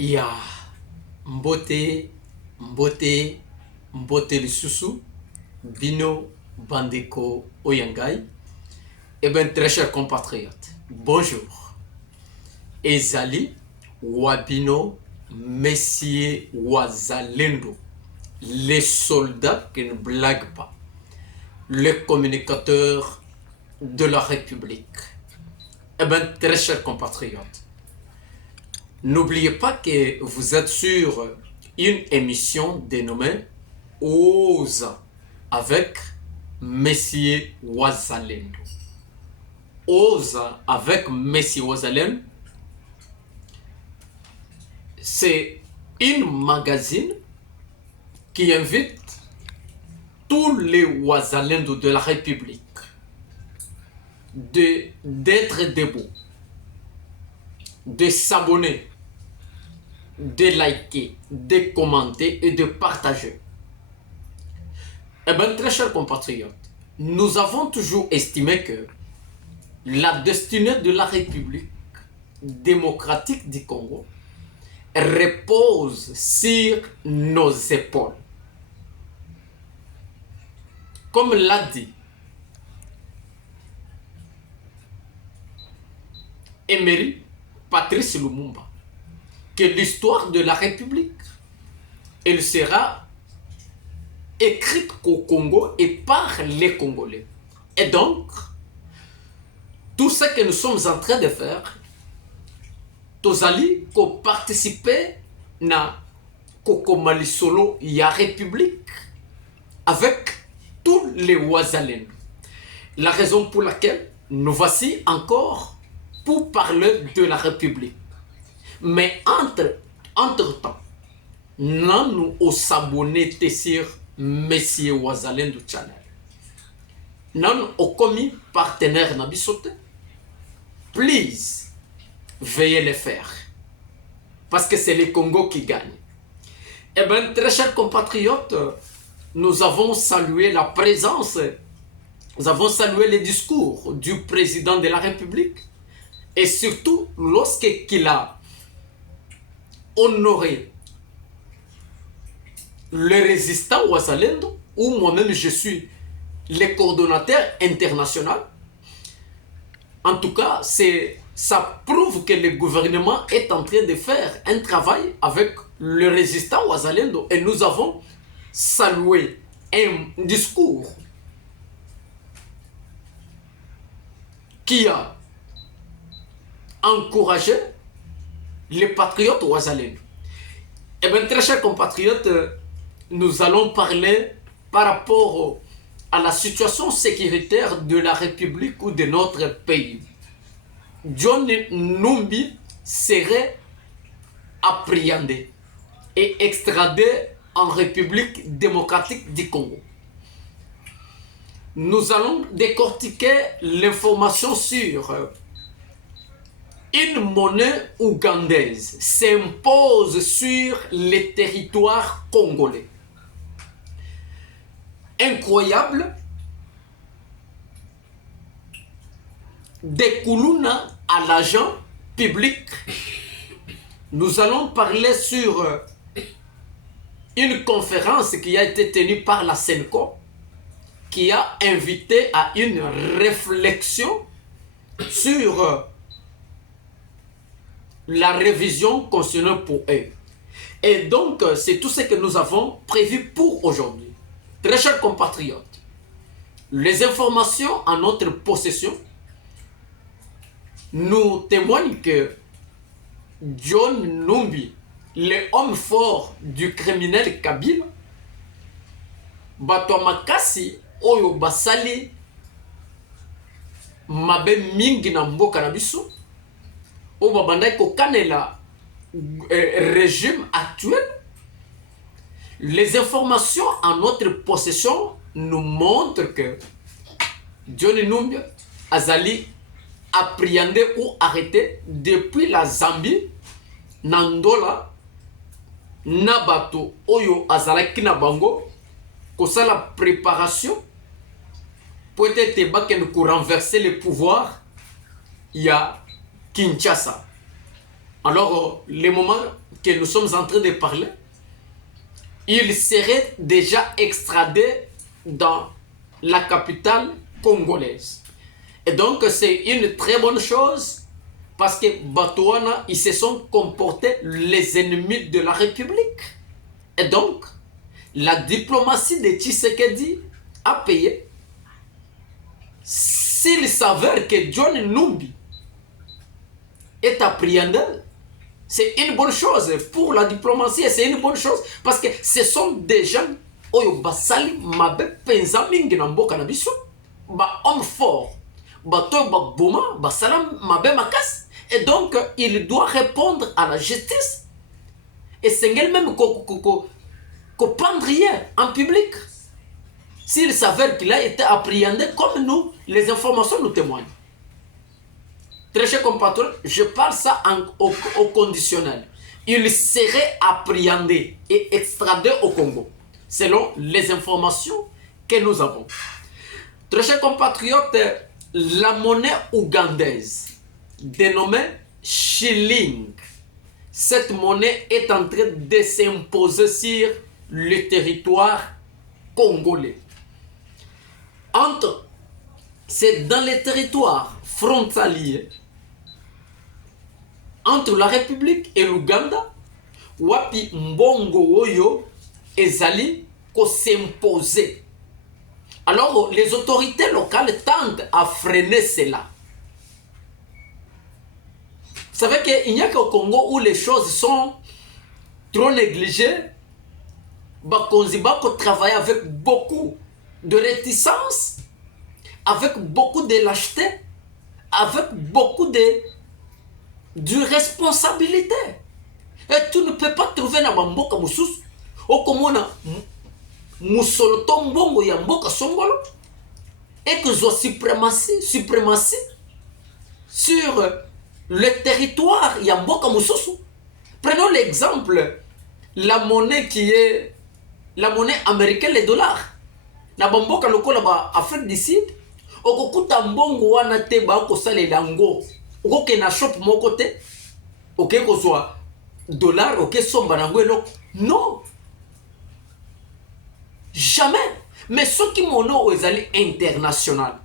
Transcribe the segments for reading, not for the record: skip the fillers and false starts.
Ya mbote mbote mbote lisusu bino bandeko oyangai. Eh bien, très chers compatriotes, bonjour. Ezali wabino messieurs wazalendo, les soldats qui ne blaguent pas, les communicateurs de la République. Eh bien, très chers compatriotes, n'oubliez pas que vous êtes sur une émission dénommée Oza avec Messier Wazalendo. Oza avec Messier Wazalendo, c'est une magazine qui invite tous les Wazalendo de la République d'être debout, de s'abonner, de liker, de commenter et de partager. Eh bien, très chers compatriotes, nous avons toujours estimé que la destinée de la République démocratique du Congo repose sur nos épaules. Comme l'a dit Emery Patrice Lumumba, que l'histoire de la République, elle sera écrite au Congo et par les Congolais. Et donc, tout ce que nous sommes en train de faire, tozali ko participer na kokomali solo ya République avec tous les Wazalendo. La raison pour laquelle nous voici encore pour parler de la République. Mais entre-temps, nous nous s'abonner sur Messier Wazalendo Channel. Nous au commis partenaire Nabisote. Please, veuillez le faire. Parce que c'est le Congo qui gagne. Eh bien, très chers compatriotes, nous avons salué la présence, nous avons salué le discours du président de la République. Et surtout, lorsqu'il a honoré le résistant Wazalendo, où moi-même je suis le coordonnateur international. En tout cas, ça prouve que le gouvernement est en train de faire un travail avec le résistant Wazalendo. Et nous avons salué un discours qui a encouragé les patriotes Wazalendo. Eh bien, très chers compatriotes, nous allons parler par rapport à la situation sécuritaire de la République ou de notre pays. John Numbi serait appréhendé et extradé en République démocratique du Congo. Nous allons décortiquer l'information sur une monnaie ougandaise s'impose sur les territoires congolais. Incroyable, des Koulouna à l'agent public. Nous allons parler sur une conférence qui a été tenue par la Senco, qui a invité à une réflexion sur la révision constitutionnelle pour eux. Et donc, c'est tout ce que nous avons prévu pour aujourd'hui. Très chers compatriotes, les informations en notre possession nous témoignent que John Numbi, l'homme fort du criminel Kabila, bato makasi oyo basali mabe mingi na mboka na biso o babandai ko kanela régime actuel. Les informations en notre possession nous montrent que John Numbi azali appréhendé ou arrêté depuis la Zambie, Nandola, Nabato, Oyo, Azalaki na bango, ça la préparation peut-être pour renverser le pouvoir, il y a Kinshasa. Alors, le moment que nous sommes en train de parler, il serait déjà extradé dans la capitale congolaise. Et donc c'est une très bonne chose parce que Batouana, ils se sont comportés les ennemis de la République. Et donc, la diplomatie de Tshisekedi a payé. S'il s'avère que John Numbi est appréhendé, c'est une bonne chose pour la diplomatie et c'est une bonne chose parce que ce sont des gens oyo basali mabe penza mingi na mboka na biso, ba homme fort, ba to ba boma basala mabe makas, et donc il doit répondre à la justice et c'est même ko prendrier en public s'il s'avère qu'il a été appréhendé comme nous, les informations nous témoignent. Très cher compatriote, je parle ça au conditionnel. Il serait appréhendé et extradé au Congo, selon les informations que nous avons. Très cher compatriote, la monnaie ougandaise, dénommée shilling, cette monnaie est en train de s'imposer sur le territoire congolais. C'est dans les territoires frontaliers entre la République et l'Ouganda, wapi mbongo oyo ezali ko s'imposer. Alors les autorités locales tentent à freiner cela. Vous savez qu'il n'y a qu'au Congo où les choses sont trop négligées. Bakonziba travaille avec beaucoup de réticence, avec beaucoup de lâcheté, avec beaucoup d'irresponsabilité. Et tu ne peux pas trouver na mboka mususu okomona musolo tombongo ya mboka songolo et que zo suprématie sur le territoire ya mboka mususu. Prenons l'exemple, la monnaie qui est la monnaie américaine, les dollars. Na bamboka lokola ba Afrique du Sud, okokuta mbongo wana te ba ko salela ngo. Okoke na shop moko te, oke ko soit dollar, oke somba nango eno. Non. Jamais. Mais ce qui mono ezali international.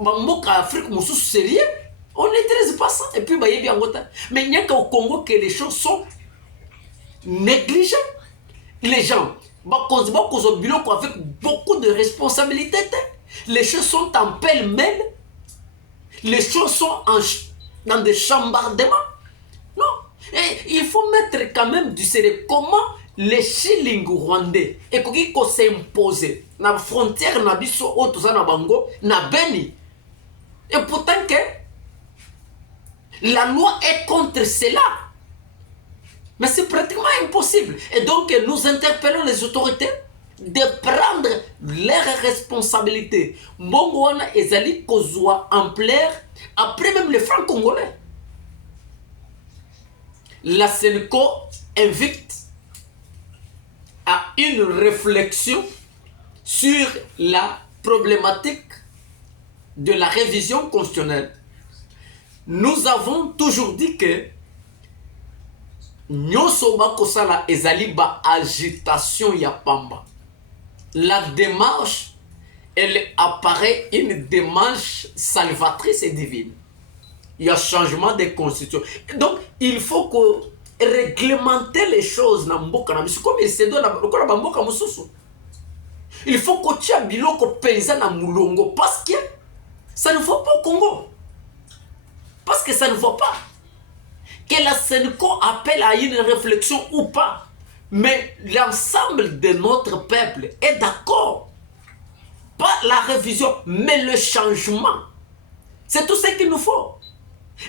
Bamboka Afrique mususu sérieux, on n'intéresse pas ça et puis ba yebi angota. Mais il n'y a qu'au Congo que les choses sont négligées. Les gens, avec beaucoup de responsabilités, les choses sont en pêle-mêle, les choses sont dans des chambardements. Non, et il faut mettre quand même du sérieux. Comment les shillings rwandais et qui s'imposer dans la frontière na biso otuza na bango na Beni, et pourtant que la loi est contre cela. Mais c'est pratiquement impossible. Et donc, nous interpellons les autorités de prendre leurs responsabilités. Mbongwana ezali kozwa ampleur après même les francs congolais. La Sénéco invite à une réflexion sur la problématique de la révision constitutionnelle. Nous avons toujours dit que nyonso bakosala ezali ba agitation ya pamba. La démarche, elle apparaît une démarche salvatrice et divine. Il y a changement de constitution. Donc, il faut que réglementer les choses na mboka na biso comme il se donne lokola ba mboka mususu. Il faut que tia biloko penza na mulongo parce que ça ne va pas au Congo. Parce que ça ne va pas. Que la Sénéco appelle à une réflexion ou pas, mais l'ensemble de notre peuple est d'accord. Pas la révision, mais le changement. C'est tout ce qu'il nous faut.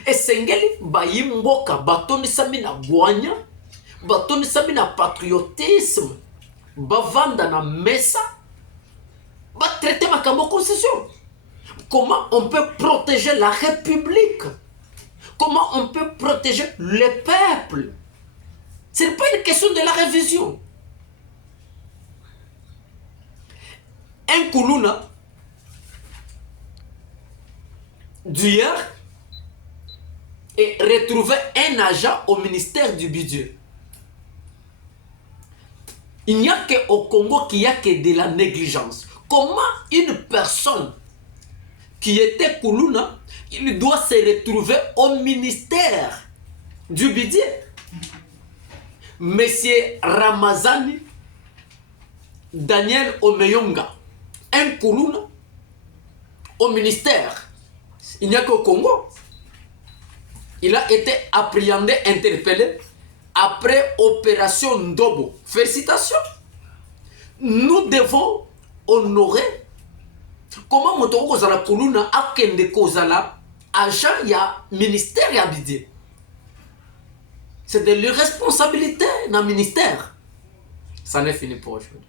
Et Sengeli, Bayimboka, Batoni Samina Boigna, Batoni Samina patriotisme, Bavanda na Messa, va traiter ma constitution. Comment on peut protéger la République? Comment on peut protéger le peuple? Ce n'est pas une question de la révision. Un Koulouna d'hier et retrouver un agent au ministère du budget. Il n'y a qu'au Congo qu'il n'y a que de la négligence. Comment une personne qui était Koulouna, il doit se retrouver au ministère du budget? Monsieur Ramazani Daniel Omeyonga, un Koulouna, au ministère. Il n'y a qu'au Congo. Il a été appréhendé, interpellé après opération Ndobo. Félicitations. Nous devons honorer. Comment motoko kozala Koulouna akende kozala agent ya ministère ya budget. C'est de l'irresponsabilité dans le ministère. Ça n'est fini pour aujourd'hui.